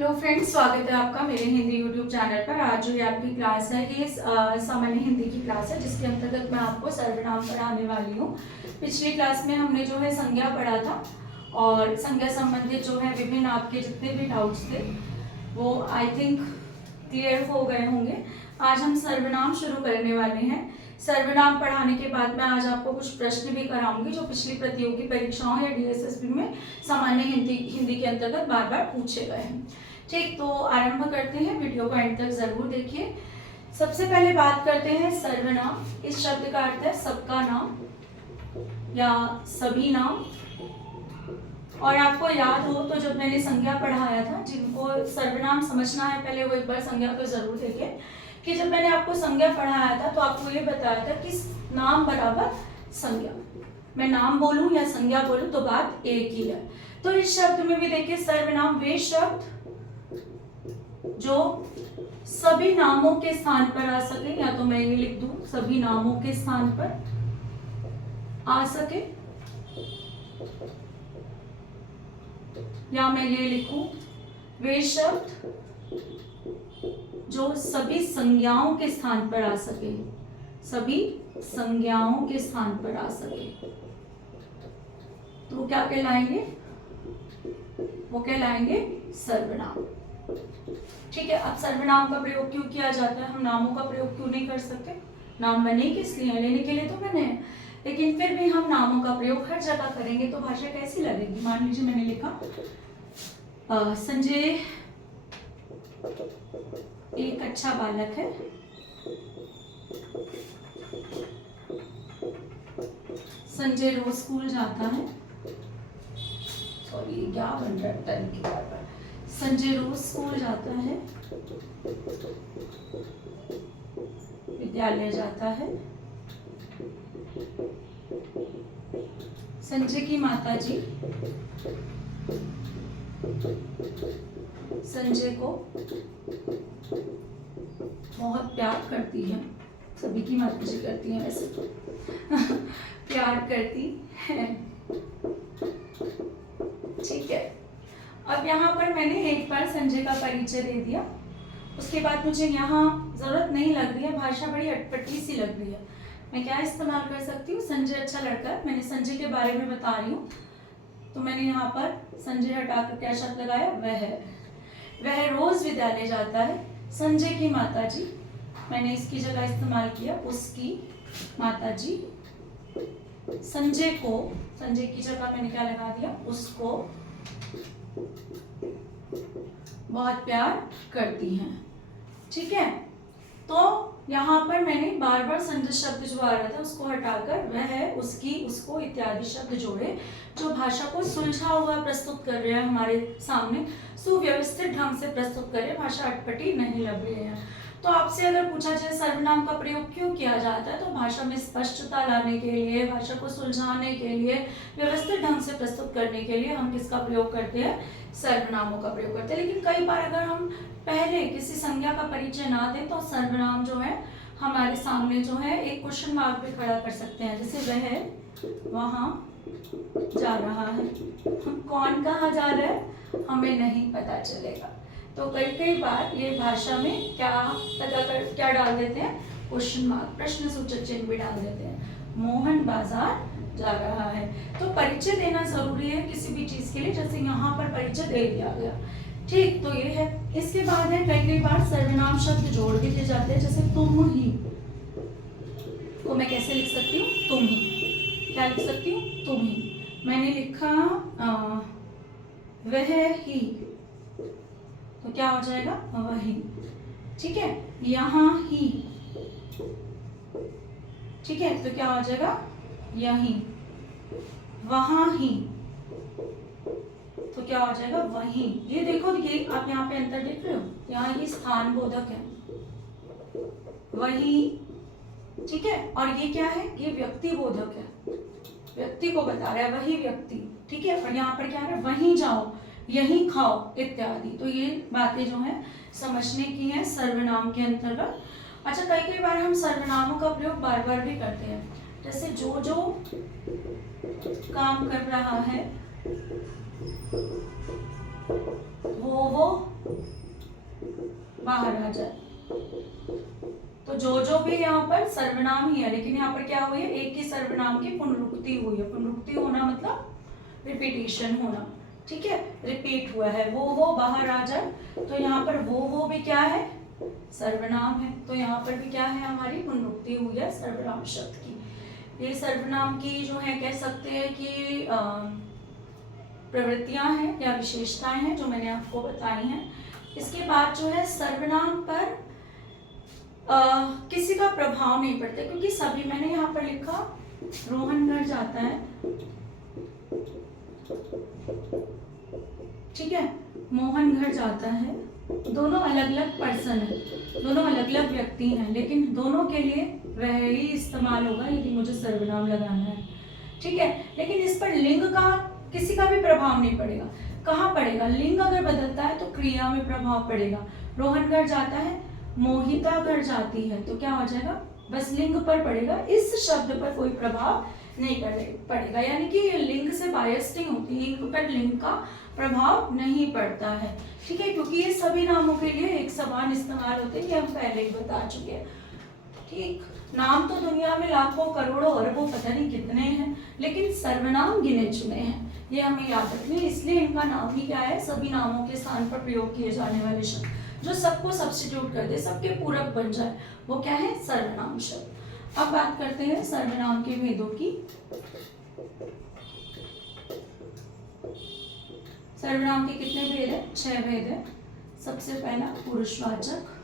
Hello friends, स्वागत है आपका मेरे हिंदी यूट्यूब चैनल पर। आज जो ये आपकी क्लास है ये सामान्य हिंदी की क्लास है, जिसके अंतर्गत मैं आपको सर्वनाम पढ़ाने वाली हूँ। पिछली क्लास में हमने जो है संज्ञा पढ़ा था और संज्ञा संबंधित जो है विभिन्न आपके जितने भी डाउट्स थे वो आई थिंक क्लियर हो गए होंगे। आज हम सर्वनाम शुरू करने वाले हैं। सर्वनाम पढ़ाने के बाद मैं आज आपको कुछ प्रश्न भी कराऊंगी जो पिछली प्रतियोगी परीक्षाओं या डीएसएसबी में सामान्य हिंदी के अंतर्गत बार बार पूछे गए हैं। ठीक, तो आरंभ करते हैं। वीडियो को एंड तक जरूर देखिए। सबसे पहले बात करते हैं सर्वनाम। इस शब्द का अर्थ है सबका नाम या सभी नाम। और आपको याद हो तो जब मैंने संज्ञा पढ़ाया था, जिनको सर्वनाम समझना है पहले वो एक बार संज्ञा को जरूर देखें कि जब मैंने आपको संज्ञा पढ़ाया था तो आपको ये बताया था कि नाम बराबर संज्ञा। मैं नाम बोलूं या संज्ञा बोलूं तो बात एक ही है। तो इस शब्द में भी देखिए सर्वनाम वे शब्द जो सभी नामों के स्थान पर आ सके, या तो मैं ये लिख दूं सभी नामों के स्थान पर आ सके, या मैं ये लिखूं वे शब्द जो सभी संज्ञाओं के स्थान पर आ सके, सभी संज्ञाओं के स्थान पर आ सके, तो क्या कहलाएंगे? वो कहलाएंगे सर्वनाम। ठीक है, अब सर्वनाम का प्रयोग क्यों किया जाता है? हम नामों का प्रयोग क्यों नहीं कर सकते? नाम बने किस लिए? लेने के लिए तो बने हैं, लेकिन फिर भी हम नामों का प्रयोग हर जगह करेंगे तो भाषा कैसी लगेगी? मान लीजिए मैंने लिखा संजय एक अच्छा बालक है। संजय रोज स्कूल जाता है। सॉरी, क्या बन रहा है टर्न की बार बार। संजय रोज स्कूल जाता है, विद्यालय जाता है। संजय की माताजी संजय को बहुत प्यार करती है। सभी की माताजी करती है वैसे तो प्यार करती है। ठीक है, अब यहाँ पर मैंने एक बार संजय का परिचय दे दिया। उसके बाद मुझे यहाँ जरूरत नहीं लग रही है, भाषा बड़ी अटपटी सी लग रही है। मैं क्या इस्तेमाल कर सकती हूँ? संजय अच्छा लड़का है, मैंने संजय के बारे में बता रही हूँ, तो मैंने यहाँ पर संजय हटाकर क्या शब्द लगाया? वह रोज विद्यालय जाता है। संजय की माताजी, मैंने इसकी जगह इस्तेमाल किया उसकी माताजी। संजय को, संजय की जगह मैंने क्या लगा दिया? उसको बहुत प्यार करती हैं। ठीक है, तो यहाँ पर मैंने बार बार संजय शब्द जो आ रहा था उसको हटाकर वह, उसकी, उसको इत्यादि शब्द जोड़े जो भाषा को सुलझा हुआ प्रस्तुत कर रहे हैं, हमारे सामने सुव्यवस्थित ढंग से प्रस्तुत कर रहे हैं, भाषा अटपटी नहीं लग रही है। तो आपसे अगर पूछा जाए सर्वनाम का प्रयोग क्यों किया जाता है, तो भाषा में स्पष्टता लाने के लिए, भाषा को सुलझाने के लिए, व्यवस्थित ढंग से प्रस्तुत करने के लिए हम किसका प्रयोग करते हैं? सर्वनामों का प्रयोग करते हैं। लेकिन कई बार अगर हम पहले किसी संज्ञा का परिचय ना दें तो सर्वनाम जो है हमारे सामने जो है एक क्वेश्चन मार्क भी खड़ा कर सकते हैं। जैसे वह वहां जा रहा है, कौन कहाँ जा रहा है हमें नहीं पता चलेगा। तो कई बार ये भाषा में क्या डाल देते हैं? क्वेश्चन मार्क, प्रश्न सूचक चिन्ह भी डाल देते हैं। मोहन बाजार जा रहा है। तो परिचय देना जरूरी है किसी भी चीज के लिए, जैसे यहाँ पर परिचय दे दिया गया। ठीक, तो ये है। इसके बाद है कई बार सर्वनाम शब्द जोड़ भी दिए जाते हैं। जैसे तुम ही को मैं कैसे लिख सकती हूँ? तुम ही। क्या लिख सकती हूँ? तुम ही। मैंने लिखा वह ही, तो क्या हो जाएगा? वही। ठीक है, यहाँ ही, ठीक है, तो क्या हो जाएगा? यही। वहां ही, तो क्या हो जाएगा? वही। ये देखो, ये आप यहाँ पे अंतर देख रहे हो? यहाँ ये स्थान बोधक है, वही। ठीक है, और ये क्या है? ये व्यक्ति बोधक है, व्यक्ति को बता रहा है, वही व्यक्ति। ठीक है, और यहाँ पर क्या है? वहीं जाओ, यहीं खाओ इत्यादि। तो ये बातें जो है समझने की है सर्वनाम के अंतर्गत। अच्छा, कई बार हम सर्वनामों का प्रयोग बार बार भी करते हैं। जैसे जो काम कर रहा है वो बाहर आ जाए। तो जो भी यहाँ पर सर्वनाम ही है, लेकिन यहाँ पर क्या हुई है, एक ही सर्वनाम की पुनरुक्ति हुई है। पुनरुक्ति होना मतलब रिपीटेशन होना, ठीक है, रिपीट हुआ है। वो बाहर आ जाए, तो यहाँ पर वो भी क्या है, सर्वनाम है। तो यहाँ पर भी क्या है, हमारी पुनरुक्ति हुई है सर्वनाम शब्द की। ये सर्वनाम की जो है कह सकते हैं कि प्रवृत्तियां हैं या विशेषताएं हैं जो मैंने आपको बताई हैं। इसके बाद जो है सर्वनाम पर किसी का प्रभाव नहीं पड़ता, क्योंकि सभी, मैंने यहाँ पर लिखा रोहन घर जाता है, ठीक है, मोहन घर जाता है, दोनों अलग अलग पर्सन है, दोनों अलग अलग व्यक्ति हैं, लेकिन दोनों के लिए वह ही इस्तेमाल होगा यदि मुझे सर्वनाम लगाना है, ठीक है। लेकिन इस पर लिंग का किसी का भी प्रभाव नहीं पड़ेगा। कहाँ पड़ेगा, लिंग अगर बदलता है तो क्रिया में प्रभाव पड़ेगा। रोहन घर जाता है, मोहिता घर जाती है, तो क्या हो जाएगा, बस लिंग पर पड़ेगा, इस शब्द पर कोई प्रभाव नहीं पड़ेगा। यानी कि लिंग से बायस नहीं होती, लिंग पर लिंग का प्रभाव नहीं पड़ता है, ठीक है, क्योंकि ये सभी नामों के लिए एक समान इस्तेमाल होते हैं, ये हम पहले ही बता चुके हैं, ठीक। नाम तो दुनिया में लाखों करोड़ों अरबों पता नहीं कितने हैं, लेकिन सर्वनाम गिने चुने हैं, ये हमें याद रखने, इसलिए इनका नाम ही क्या है, सभी नामों के स्थान पर प्रयोग किए जाने वाले शब्द जो सबको सब्स्टिट्यूट कर दे, सबके पूरक बन जाए, वो क्या है, सर्वनाम शब्द। अब बात करते हैं सर्वनाम के भेदों की। सर्वनाम के कितने भेद है, 6 भेद है। सबसे पहला पुरुषवाचक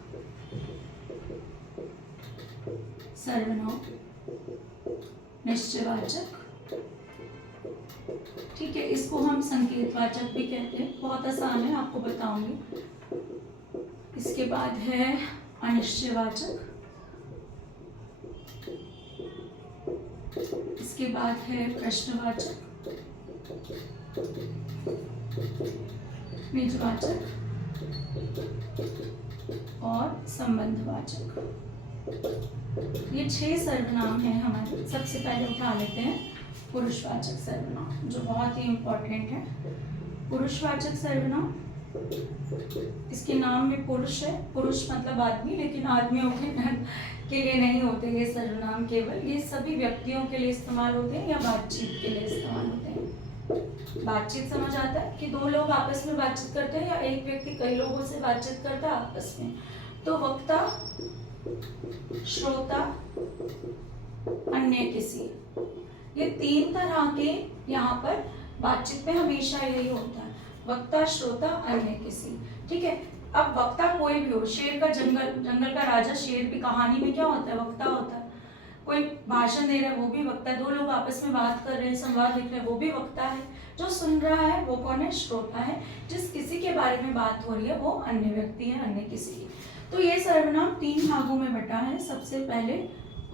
सर्वनाम, निश्चयवाचक, ठीक है, इसको हम संकेतवाचक भी कहते हैं, बहुत आसान है, आपको बताऊंगी। इसके बाद है अनिश्चयवाचक, इसके बाद है प्रश्नवाचक, निजवाचक और संबंधवाचक। ये 6 सर्वनाम हैं हमारे। सबसे पहले उठा लेते हैं पुरुषवाचक सर्वनाम, जो बहुत ही इंपॉर्टेंट है। पुरुषवाचक सर्वनाम, इसके नाम में पुरुष है, पुरुष मतलब आदमी, लेकिन आदमियों के लिए नहीं होते ये सर्वनाम, केवल ये सभी व्यक्तियों के लिए इस्तेमाल होते हैं या बातचीत के लिए इस्तेमाल होते हैं। बातचीत समझ आता है कि 2 लोग आपस में बातचीत करते हैं या एक व्यक्ति कई लोगों से बातचीत करता है आपस में। तो वक्ता, श्रोता, अन्य किसी, ये 3 तरह के यहाँ पर बातचीत में हमेशा यही होता है, वक्ता, श्रोता, अन्य किसी, ठीक है। अब वक्ता कोई भी हो, शेर का जंगल का राजा शेर की कहानी में क्या होता है, वक्ता होता है। कोई भाषण दे रहा है वो भी वक्ता है, 2 लोग आपस में बात कर रहे हैं, संवाद लिख रहे हैं, वो भी वक्ता है। जो सुन रहा है वो कौन है, श्रोता है। जिस किसी के बारे में बात हो रही है वो अन्य व्यक्ति है, अन्य किसी की। तो ये सर्वनाम 3 भागों में बटा है। सबसे पहले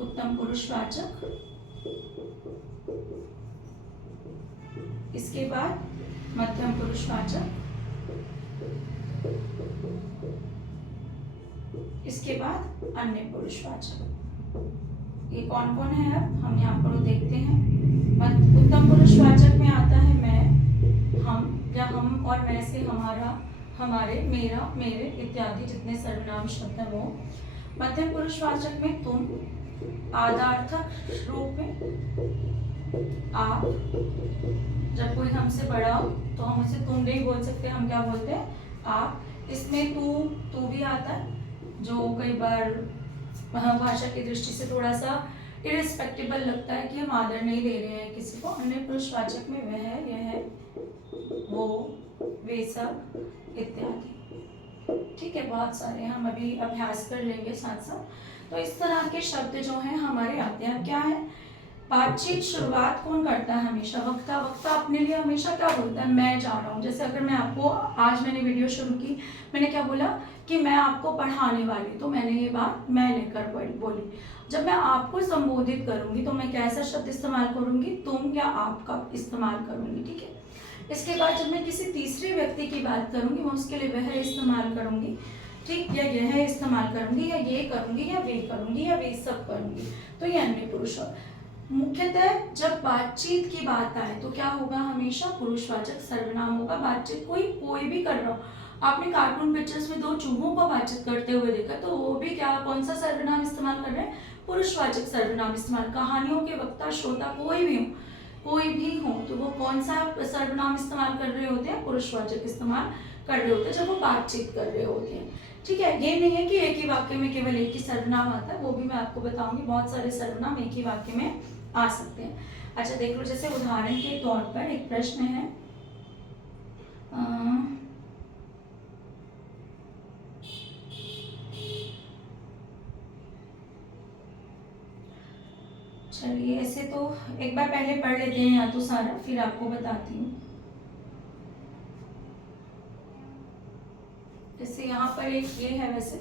उत्तम पुरुषवाचक, इसके बाद मध्यम पुरुषवाचक, इसके बाद अन्य पुरुषवाचक। ये कौन कौन है अब हम यहाँ पर देखते हैं। उत्तम पुरुषवाचक में आता है मैं, हम या हम और मैं से हमारा, हमारे, मेरा, मेरे इत्यादि जितने सर्वनाम शब्द हैं वो। मध्यम पुरुषवाचक में तुम, आदर्थक रूप में आप, जब कोई हमसे बड़ा हो तो हम उसे तुम नहीं बोल सकते, हम क्या बोलते हैं, आप। इसमें तू भी आता है, जो कई बार भाषा की दृष्टि से थोड़ा सा इरिस्पेक्टेबल लगता है कि हम आदर नहीं दे रहे हैं किसी को। अन्य पुरुषवाचक में वह, यह, वो, वे सब इत्यादि, ठीक है, बहुत सारे हम अभी अभ्यास कर लेंगे साथ साथ। तो इस तरह के शब्द जो हैं हमारे आते हैं। क्या है, बातचीत शुरुआत कौन करता है, हमेशा वक्ता। वक्ता अपने लिए हमेशा क्या बोलता है, मैं जा रहा हूँ। जैसे अगर मैं आपको, आज मैंने वीडियो शुरू की, मैंने क्या बोला कि मैं आपको पढ़ाने वाली, तो मैंने ये बात मैं लेकर बोली। जब मैं आपको संबोधित करूंगी तो मैं कैसा शब्द इस्तेमाल करूंगी, तुम या आपका इस्तेमाल करूंगी, ठीक है। इसके बाद जब मैं किसी तीसरे व्यक्ति की बात करूंगी, मैं उसके लिए वह इस्तेमाल करूंगी, ठीक, या यह इस्तेमाल करूंगी, या ये करूंगी, या वे करूंगी, या वे सब करूंगी। तो ये अन्य पुरुष। मुख्यतः जब बातचीत की बात आए तो क्या होगा, हमेशा पुरुषवाचक सर्वनाम होगा। बातचीत कोई भी कर रहा हो, आपने कार्टून पिक्चर्स में दो चूहों को बातचीत करते हुए देखा, तो वो भी क्या, कौन सा सर्वनाम इस्तेमाल कर रहे हैं, पुरुषवाचक सर्वनाम इस्तेमाल। कहानियों के वक्ता, श्रोता कोई भी हो तो वो कौन सा सर्वनाम इस्तेमाल कर रहे होते हैं, पुरुषवाचक इस्तेमाल कर रहे होते हैं जब वो बातचीत कर रहे होते हैं। ठीक है, ये नहीं है कि एक ही वाक्य में केवल एक ही सर्वनाम आता है, वो भी मैं आपको बताऊंगी। बहुत सारे सर्वनाम एक ही वाक्य में आ सकते हैं। अच्छा देख लो, जैसे उदाहरण के तौर पर एक प्रश्न है, चलिए ऐसे तो एक बार पहले पढ़ लेते हैं या तो सारा, फिर आपको बताती हूँ। जैसे यहाँ पर एक ये है वैसे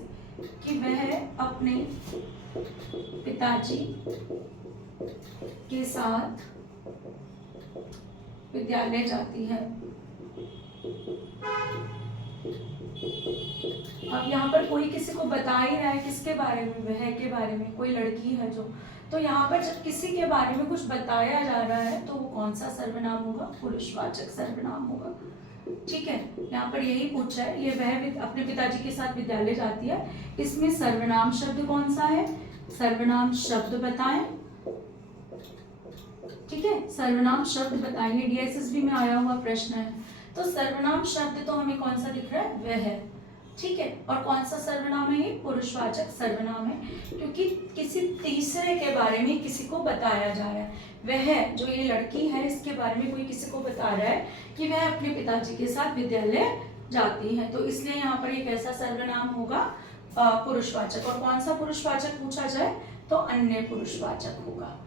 कि वह अपने पिताजी के साथ विद्यालय जाती है। अब यहाँ पर कोई किसी को बता ही रहा है, किसके बारे में, वह के बारे में, कोई लड़की है जो, तो यहाँ पर जब किसी के बारे में कुछ बताया जा रहा है तो वो कौन सा सर्वनाम होगा, पुरुषवाचक सर्वनाम होगा। ठीक है, यहाँ पर यही पूछा है, ये वह अपने पिताजी के साथ विद्यालय जाती है, इसमें सर्वनाम शब्द कौन सा है, सर्वनाम शब्द बताएं। ठीक है, सर्वनाम शब्द बताएंगे, डीएसएसबी में आया हुआ प्रश्न है। तो सर्वनाम शब्द तो हमें कौन सा दिख रहा है, वह है। ठीक है, और कौन सा सर्वनाम है ये, पुरुषवाचक सर्वनाम है, क्योंकि किसी तीसरे के बारे में किसी को बताया जा रहा है। वह जो ये लड़की है, इसके बारे में कोई किसी को बता रहा है कि वह अपने पिताजी के साथ विद्यालय जाती है, तो इसलिए यहाँ पर एक ऐसा सर्वनाम होगा पुरुषवाचक। और कौन सा पुरुषवाचक पूछा जाए तो अन्य पुरुषवाचक होगा।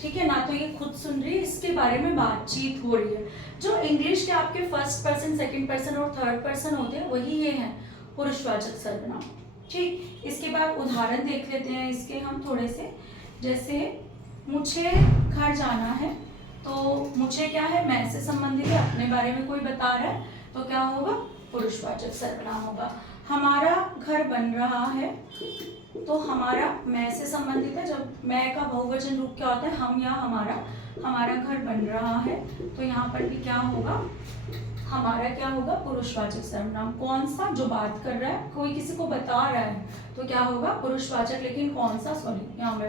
ठीक है ना, तो ये खुद सुन रही है, इसके बारे में बातचीत हो रही है। जो इंग्लिश के आपके फर्स्ट पर्सन, सेकंड पर्सन और थर्ड पर्सन होते हैं, वही ये है पुरुषवाचक सर्वनाम। ठीक, इसके बाद उदाहरण देख लेते हैं इसके हम थोड़े से। जैसे मुझे घर जाना है, तो मुझे क्या है, मैं से संबंधित है, अपने बारे में कोई बता रहा है तो क्या होगा, पुरुषवाचक सर्वनाम होगा। हमारा घर बन रहा है, तो हमारा मैं से संबंधित है। जब मैं का बहुवचन रूप क्या होता है, हम या हमारा घर बन रहा है, तो यहाँ पर भी क्या होगा, हमारा क्या होगा, पुरुषवाचक सर्वनाम। कौन सा, जो बात कर रहा है, कोई किसी को बता रहा है तो क्या होगा, पुरुषवाचक। लेकिन कौन सा, सॉरी यहाँ मैं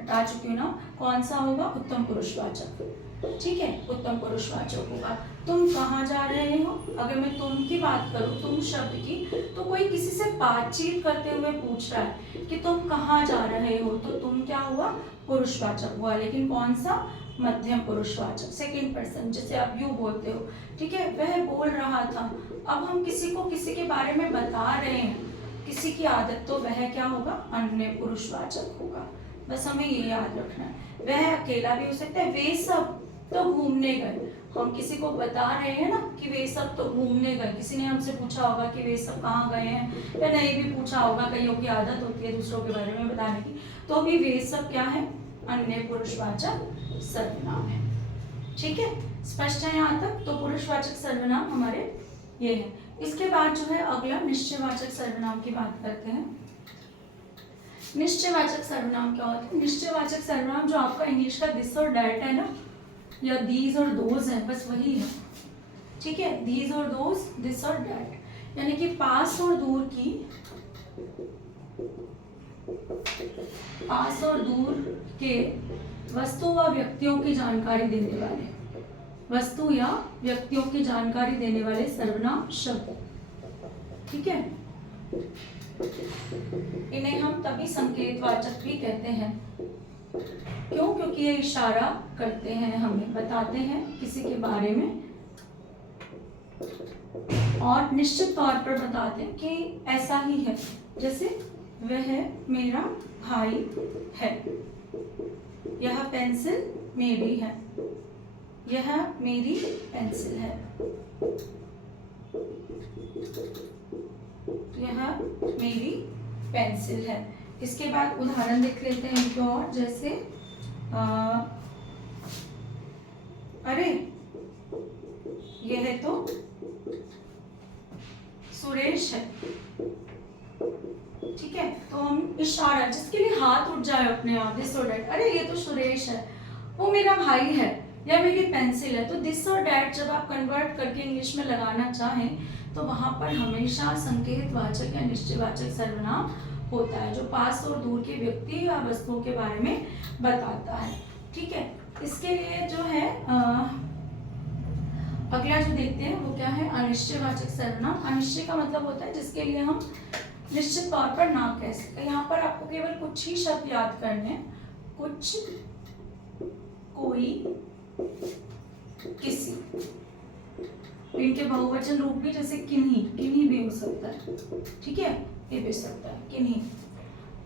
हटा चुकी हूँ ना, कौन सा होगा, उत्तम पुरुषवाचक। ठीक है, उत्तम पुरुषवाचक होगा। तुम कहाँ जा रहे हो, अगर मैं तुम की बात करूँ, तुम शब्द की, तो कोई किसी से बातचीत करते हुए पूछ रहा है कि तुम कहाँ जा रहे हो, तो तुम क्या हुआ, पुरुषवाचक हुआ। लेकिन कौन सा, मध्यम पुरुषवाचक, सेकंड पर्सन, जैसे आप यू बोलते हो। ठीक है, वह बोल रहा था। अब हम किसी को किसी के बारे में बता रहे हैं, किसी की आदत, तो वह क्या होगा, अन्य पुरुषवाचक होगा। बस हमें ये याद रखना है। वह अकेला भी हो सकता है, वे सब तो घूमने गए। हम किसी को बता रहे हैं ना कि वे सब तो घूमने गए, किसी ने हमसे पूछा होगा कि वे सब कहाँ गए हैं, या नहीं भी पूछा होगा, कईयों की आदत होती है दूसरों के बारे में बताने की, तो अभी वे सब क्या है, अन्य पुरुषवाचक सर्वनाम है। ठीक है, स्पष्ट है यहाँ तक। तो पुरुषवाचक सर्वनाम हमारे ये है। इसके बाद जो है अगला निश्चयवाचक सर्वनाम की बात करते हैं। निश्चयवाचक सर्वनाम क्या होता है, निश्चयवाचक सर्वनाम जो आपका इंग्लिश का दिस और डैट है ना, या दीज और दोज है, बस वही है। ठीक है, दीज और दोज, दिस और डैट, यानी कि पास और दूर की, पास और दूर के वस्तु व व्यक्तियों की जानकारी देने वाले, वस्तु या व्यक्तियों की जानकारी देने वाले सर्वनाम शब्द। ठीक है, इन्हें हम तभी संकेतवाचक भी कहते हैं। क्यों, क्योंकि ये इशारा करते हैं, हमें बताते हैं किसी के बारे में, और निश्चित तौर पर बताते हैं कि ऐसा ही है। जैसे वह मेरा भाई है, यह पेंसिल मेरी है, यह मेरी पेंसिल है, यह मेरी पेंसिल है। इसके बाद उदाहरण देख लेते हैं एक और। जैसे अरे यह तो सुरेश है। ठीक है, तो हम इशारा, जिसके लिए हाथ उठ जाए अपने आप, दिस और डैट, अरे ये तो सुरेश है, वो मेरा भाई है, या मेरी पेंसिल है। तो दिस और डैट जब आप कन्वर्ट करके इंग्लिश में लगाना चाहें तो वहां पर हमेशा संकेतवाचक या निश्चयवाचक सर्वनाम होता है, जो पास और दूर के व्यक्ति या वस्तुओं के बारे में बताता है। ठीक है, इसके लिए जो है अगला जो देखते हैं वो क्या है, अनिश्चयवाचक सर्वनाम। अनिश्चय का मतलब होता है जिसके लिए हम निश्चित तौर पर ना कह सकते। यहाँ पर आपको केवल कुछ ही शब्द याद करने हैं, कुछ, कोई, किसी। इनके बहुवचन रूप भी जैसे किन्हीं, किन्हीं भी हो सकता है। ठीक है, ये भी सकता है किन्हीं,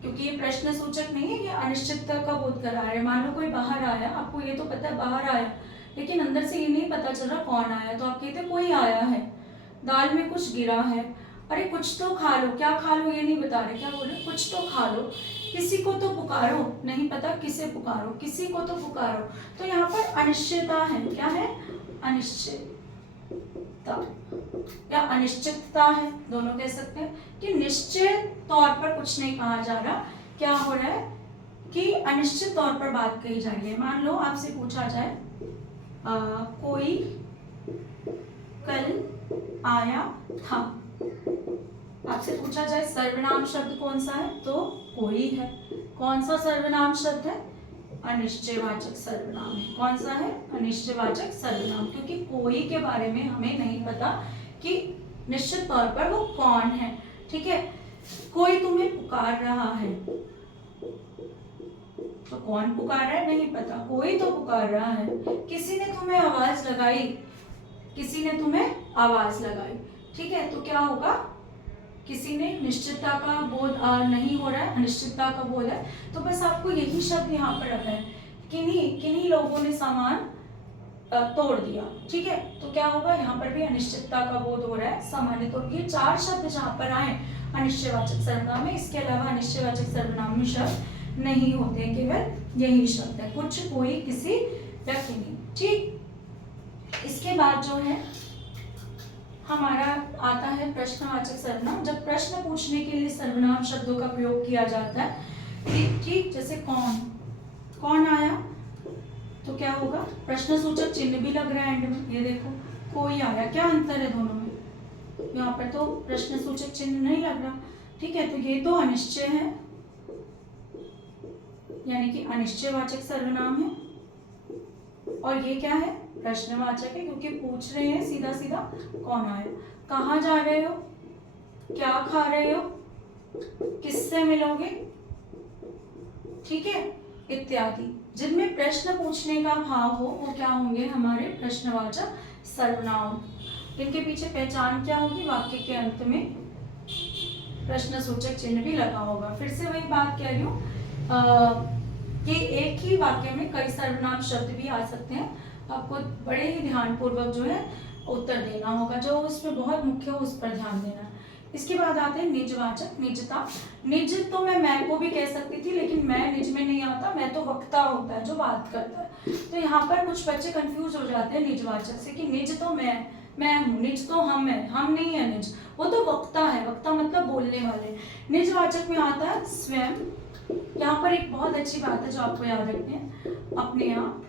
क्योंकि ये प्रश्न सूचक नहीं है, ये अनिश्चितता का बोध करा रहे हैं। मान लो कोई बाहर आया, आपको ये तो पता है बाहर आया, लेकिन अंदर से ये नहीं पता चल रहा कौन आया, तो आप कहते हैं कोई आया है। दाल में कुछ गिरा है, अरे कुछ तो खा लो, क्या खा लो ये नहीं बता रहे, क्या बोल रहे, कुछ तो खा लो। किसी को तो पुकारो, नहीं पता किसे पुकारो, किसी को तो पुकारो। तो यहाँ पर अनिश्चयता है, क्या है, अनिश्चितता या अनिश्चितता है, दोनों कह सकते हैं कि निश्चित तौर पर कुछ नहीं कहा जा रहा। क्या हो रहा है कि अनिश्चित तौर पर बात कही जा रही है। मान लो आपसे पूछा जाए कोई कल आया था, आपसे पूछा जाए सर्वनाम शब्द कौन सा है, तो कोई है। कौन सा सर्वनाम शब्द है, अनिश्चयवाचक सर्वनाम है। कौन सा है, अनिश्चयवाचक सर्वनाम, क्योंकि कोई के बारे में हमें नहीं पता कि निश्चित तौर पर वो कौन है। ठीक है, कोई तुम्हें पुकार रहा है, तो कौन पुकार रहा है नहीं पता, कोई तो पुकार रहा है। किसी ने तुम्हें आवाज लगाई, किसी ने तुम्हें आवाज लगाई। ठीक है, तो क्या होगा, किसी ने, निश्चितता का बोध नहीं हो रहा है, अनिश्चितता का बोध है। तो बस आपको यही शब्द यहाँ पर रखना है, किन्हीं लोगों ने सामान तोड़ दिया। ठीक है, तो क्या होगा, यहाँ पर भी अनिश्चितता का बोध हो रहा है, सामान्य तौर पर। ये चार शब्द जहाँ पर आए अनिश्चयवाचक सर्वनाम में, इसके अलावा अनिश्चयवाचक सर्वनाम में शब्द नहीं होते, केवल यही शब्द है, कुछ, कोई, किसी या किन्हीं। ठीक, इसके बाद जो है हमारा आता है प्रश्नवाचक सर्वनाम। जब प्रश्न पूछने के लिए सर्वनाम शब्दों का प्रयोग किया जाता है, ठीक, जैसे कौन आया, तो क्या होगा, प्रश्न सूचक चिन्ह भी लग रहा है एंड में, ये देखो कोई आया। क्या अंतर है दोनों में, यहाँ पर तो प्रश्न सूचक चिन्ह नहीं लग रहा। ठीक है, तो ये तो अनिश्चय है, यानी कि अनिश्चयवाचक सर्वनाम है, और ये क्या है, प्रश्नवाचक है, क्योंकि पूछ रहे हैं सीधा सीधा कौन आया, कहाँ जा रहे हो, क्या खा रहे हो, किससे मिलोगे। ठीक है, इत्यादि। जिनमें प्रश्न पूछने का भाव हो वो क्या होंगे, हमारे प्रश्नवाचक सर्वनाम। इनके पीछे पहचान क्या होगी, वाक्य के अंत में प्रश्न सूचक चिन्ह भी लगा होगा। फिर से वही बात कह रही हूँ कि एक ही वाक्य में कई सर्वनाम शब्द भी आ सकते हैं। आपको बड़े ही ध्यानपूर्वक जो है उत्तर देना होगा, जो उसमें बहुत मुख्य हो उस पर ध्यान देना। इसके बाद आते हैं निजवाचक, निजता। निज तो मैं को भी कह सकती थी, लेकिन मैं निज में नहीं आता, मैं तो वक्ता होता है जो बात करता है। तो यहाँ पर कुछ बच्चे कंफ्यूज हो जाते हैं निजवाचक से कि निज तो मैं हूँ, निज तो हम है, हम नहीं है निज, वो तो वक्ता है। वक्ता मतलब बोलने वाले। निजवाचक में आता है स्वयं। यहाँ पर एक बहुत अच्छी बात है जो आपको याद रखनी है, अपने आप,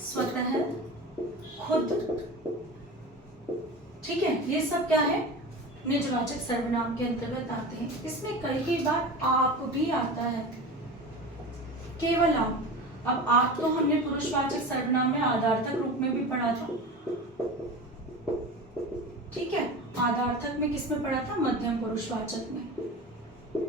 स्वतः, खुद। ठीक है, ये सब क्या है, निजवाचक सर्वनाम के अंतर्गत आते हैं। इसमें कई बार आप भी आता है, केवल आप। अब आप तो हमने पुरुषवाचक सर्वनाम में आदार्थक रूप में भी पढ़ा था। ठीक है, आदार्थक में किस में पढ़ा था, मध्यम पुरुषवाचक में,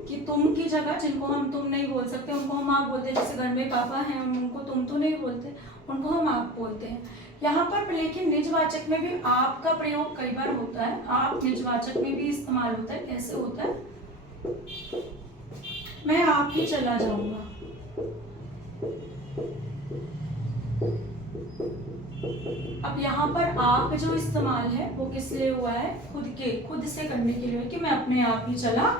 कि तुम की जगह, जिनको हम तुम नहीं बोल सकते उनको हम आप बोलते हैं। जैसे घर में पापा हैं, उनको तुम तो नहीं बोलते, उनको हम आप बोलते हैं। यहाँ पर लेकिन निजवाचक में भी आप का प्रयोग कई बार होता है। आप निजवाचक में भी इस्तेमाल होता है। कैसे होता है, मैं आप ही चला जाऊंगा। अब यहाँ पर आप जो इस्तेमाल है वो किस लिए हुआ है, खुद से करने के लिए, कि मैं अपने आप ही चला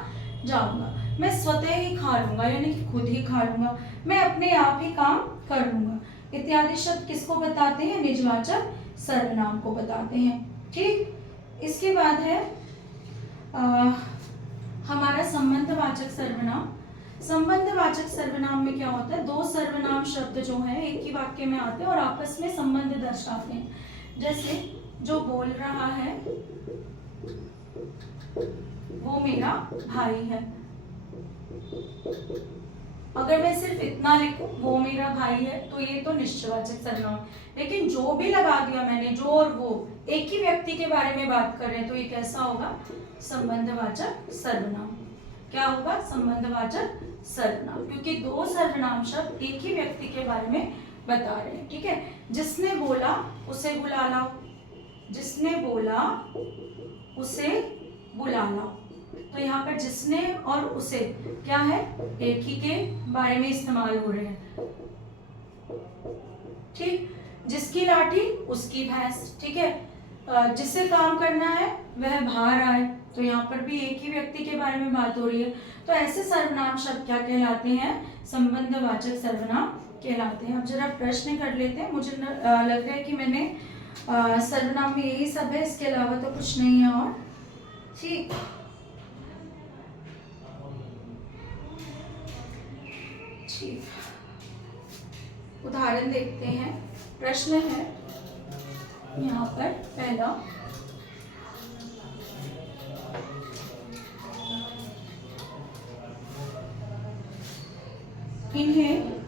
जाऊंगा। मैं स्वतः ही खा लूंगा, यानी कि खुद ही खा लूंगा। मैं अपने आप ही काम कर लूंगा। इत्यादि शब्द किसको बताते हैं, निजवाचक सर्वनाम को बताते हैं। ठीक, इसके बाद है हमारा संबंधवाचक सर्वनाम। संबंधवाचक सर्वनाम में क्या होता है, दो सर्वनाम शब्द जो है एक ही वाक्य में आते हैं और आपस में संबंध दर्शाते हैं। जैसे जो बोल रहा है वो मेरा भाई है। अगर मैं सिर्फ इतना लिखूं वो मेरा भाई है तो ये तो निश्चयवाचक सर्वनाम, लेकिन जो भी लगा दिया मैंने, जो और वो एक ही व्यक्ति के बारे में बात कर रहे हैं तो ये कैसा होगा? संबंधवाचक सर्वनाम। क्या होगा? संबंधवाचक सर्वनाम, क्योंकि दो सर्वनाम शब्द एक ही व्यक्ति के बारे में बता रहे हैं। ठीक है, जिसने बोला उसे बुला लाओ, जिसने बोला उसे बुला लाओ। तो यहाँ पर जिसने और उसे क्या है? एक ही के बारे में इस्तेमाल हो रहे हैं। ठीक, जिसकी लाठी उसकी भैंस। ठीक है, जिसे काम करना है वह बाहर आए, तो यहाँ पर भी एक ही व्यक्ति के बारे में बात हो रही है। तो ऐसे सर्वनाम शब्द क्या कहलाते हैं? संबंधवाचक सर्वनाम कहलाते हैं। अब जरा प्रश्न कर लेते हैं। मुझे लग रहा है कि मैंने सर्वनाम में यही सब है, इसके अलावा तो कुछ नहीं है और। ठीक, उदाहरण देखते हैं। प्रश्न है यहाँ पर पहला, इन्हें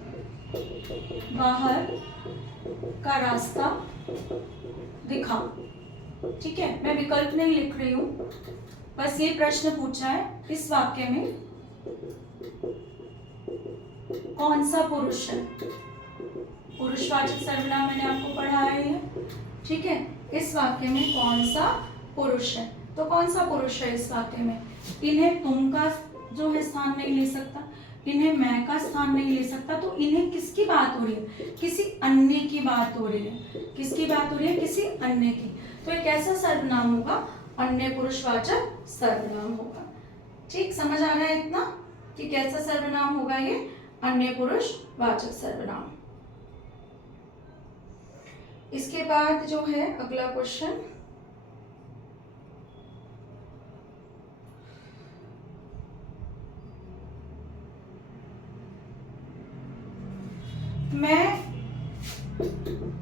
बाहर का रास्ता दिखाओ। ठीक है, मैं विकल्प नहीं लिख रही हूँ, बस ये प्रश्न पूछा है, इस वाक्य में कौन सा पुरुष है? पुरुषवाचक सर्वनाम मैंने आपको पढ़ाया है। ठीक है, इस वाक्य में कौन सा पुरुष है? तो कौन सा पुरुष है इस वाक्य में? इन्हें तुम का जो है स्थान नहीं ले सकता, इन्हें मैं का स्थान नहीं ले सकता, तो इन्हें किसकी बात हो रही है? किसी अन्य की बात हो रही है। किसकी बात हो रही है? किसी अन्य की। तो एक ऐसा सर्वनाम होगा अन्य पुरुषवाचक सर्वनाम होगा। ठीक, समझ आ रहा है इतना कि कैसा सर्वनाम होगा ये? अन्य पुरुषवाचक सर्वनाम। इसके बाद जो है अगला क्वेश्चन, मैं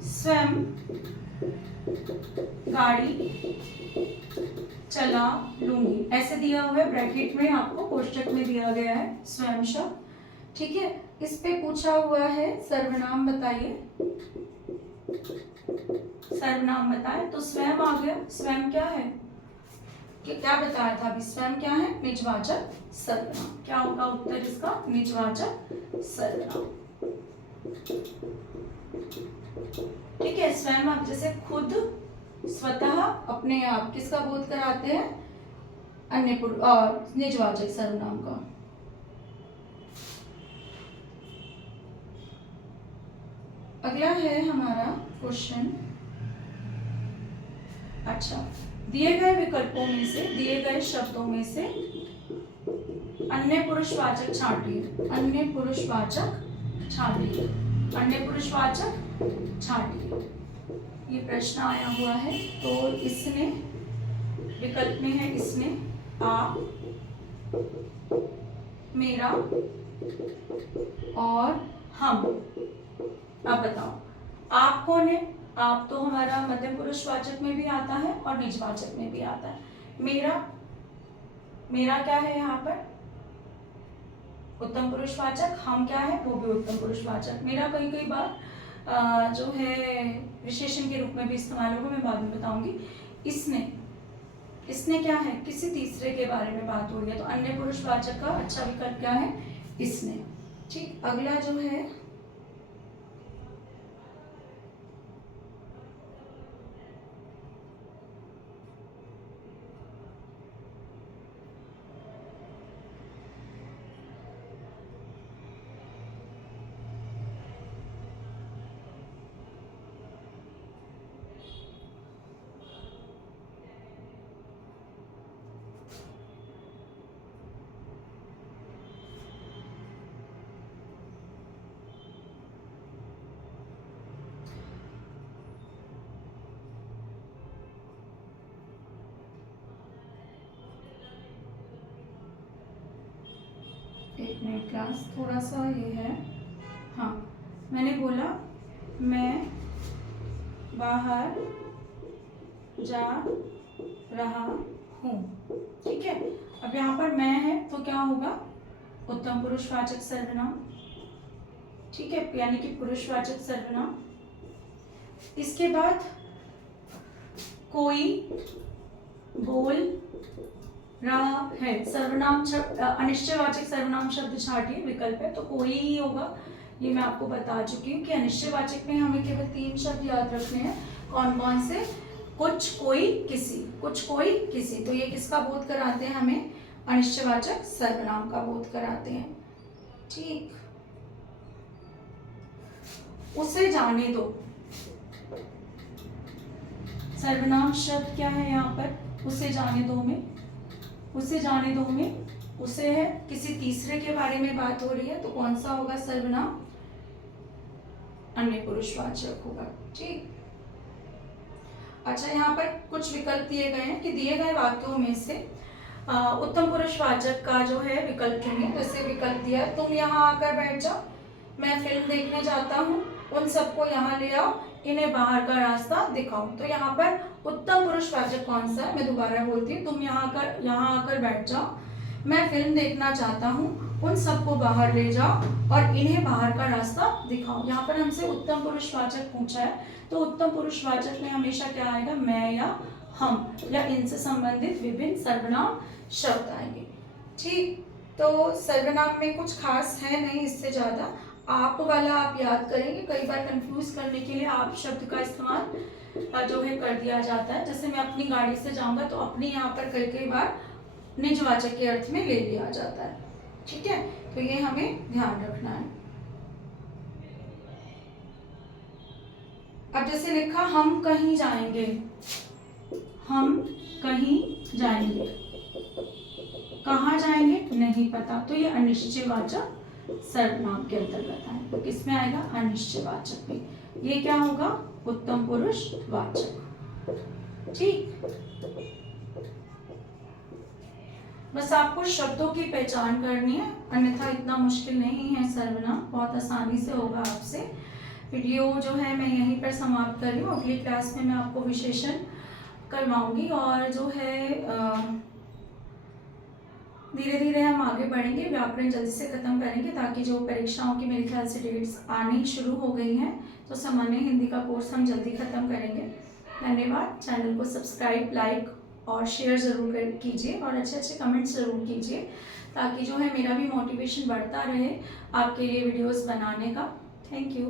स्वयं गाड़ी चला लूंगी, ऐसे दिया हुआ है, ब्रैकेट में आपको कोष्टक में दिया गया है स्वयं शब्द। ठीक है, इस पे पूछा हुआ है सर्वनाम बताइए, सर्वनाम बताए। तो स्वयं आ गया। स्वयं क्या है? कि क्या बताया था अभी? स्वयं क्या है? निजवाचक सर्वनाम। क्या होगा उत्तर इसका? निजवाचक सर्वनाम। ठीक है, स्वयं आप जैसे खुद, स्वतः, अपने आप, किसका बोध कराते हैं? अन्य निजवाचक सर्वनाम का। अगला है हमारा क्वेश्चन। अच्छा, दिए गए विकल्पों में से, दिए गए शब्दों में से अन्य पुरुषवाचक छांटिए। अन्य पुरुषवाचक छांटिए। अन्य पुरुषवाचक छांटिए, ये प्रश्न आया हुआ है। तो इसने विकल्प में है, इसने आप, मेरा और हम। अब बताओ आप कौन है? आप तो हमारा मध्यम पुरुषवाचक में भी आता है और निजवाचक में भी आता है। मेरा, मेरा क्या है यहाँ पर? उत्तम पुरुषवाचक। हम क्या है? वो भी उत्तम पुरुषवाचक। मेरा कई कई बार जो है विशेषण के रूप में भी इस्तेमाल होगा, मैं बाद में बताऊंगी। इसने, इसने क्या है? किसी तीसरे के बारे में बात हो रही है, तो अन्य पुरुषवाचक का अच्छा विकल्प क्या है? इसने। ठीक, अगला जो है एक मिनट क्लास, थोड़ा सा ये है। हाँ, मैंने बोला मैं बाहर जा रहा हूँ। ठीक है, अब यहाँ पर मैं है तो क्या होगा, उत्तम पुरुषवाचक सर्वनाम। ठीक है, यानी कि पुरुषवाचक सर्वनाम। इसके बाद कोई बोल रहा है, सर्वनाम शब्द अनिश्चयवाचक सर्वनाम शब्द छाटिए, विकल्प है तो कोई ही होगा। ये मैं आपको बता चुकी हूँ कि अनिश्चयवाचक में हमें केवल 3 शब्द याद रखने हैं। कौन कौन से, कुछ, कोई, किसी। कुछ, कोई, किसी, तो ये किसका बोध कराते हैं हमें, अनिश्चयवाचक सर्वनाम का बोध कराते हैं। ठीक, उसे जाने दो, सर्वनाम शब्द क्या है यहाँ पर, उसे जाने दो में, उसे जाने दो में उसे है, किसी तीसरे के बारे में बात हो रही है तो कौन सा होगा सर्वनाम, अन्य पुरुषवाचक होगा। ठीक, अच्छा यहाँ पर कुछ विकल्प दिए गए हैं कि दिए गए वाक्यों में से उत्तम पुरुषवाचक का जो है विकल्प चुनिए। जैसे विकल्प दिया, तुम यहाँ आकर बैठ जाओ, मैं फिल्म देखने जाता हूँ, उन सबको यहाँ ले आओ, इन्हें बाहर का रास्ता दिखाओ। तो यहाँ पर उत्तम पुरुषवाचक कौन सा है, मैं दोबारा बोलती हूँ, तुम यहाँ आकर बैठ जाओ, मैं फिल्म देखना चाहता हूँ, उन सबको बाहर ले जाओ और इन्हें बाहर का रास्ता दिखाओ। यहाँ पर हमसे उत्तम पुरुषवाचक पूछा है तो उत्तम पुरुषवाचक में हमेशा क्या आएगा, मैं या हम या इनसे संबंधित विभिन्न सर्वनाम शब्द आएंगे। ठीक, तो सर्वनाम में कुछ खास है नहीं, इससे ज्यादा आप वाला आप याद करेंगे। कई बार कंफ्यूज करने के लिए आप शब्द का इस्तेमाल जो है कर दिया जाता है। जैसे मैं अपनी गाड़ी से जाऊंगा तो अपनी यहाँ पर कई बार निजवाचक के अर्थ में ले लिया जाता है। ठीक है, तो ये हमें ध्यान रखना है। अब जैसे लिखा, हम कहीं जाएंगे, हम कहीं जाएंगे, कहाँ जाएंगे नहीं पता, तो ये अनिश्चयवाचक सर्वनाम के अंतर्गत है। तो किस में आएगा, अनिश्चयवाचक में। ये क्या होगा, उत्तम पुरुषवाचक। ठीक, बस आपको शब्दों की पहचान करनी है, अन्यथा इतना मुश्किल नहीं है सर्वनाम, बहुत आसानी से होगा आपसे। वीडियो जो है मैं यहीं पर समाप्त कर रही हूँ। अगली क्लास में मैं आपको विशेषण करवाऊंगी और जो है धीरे धीरे हम आगे बढ़ेंगे, व्याकरण जल्दी से खत्म करेंगे ताकि जो परीक्षाओं की मेरे ख्याल से डेट्स आनी शुरू हो गई हैं तो सामान्य हिंदी का कोर्स हम जल्दी खत्म करेंगे। धन्यवाद। चैनल को सब्सक्राइब, लाइक और शेयर ज़रूर कीजिए और अच्छे अच्छे कमेंट्स ज़रूर कीजिए ताकि जो है मेरा भी मोटिवेशन बढ़ता रहे आपके लिए वीडियोस बनाने का। Thank you.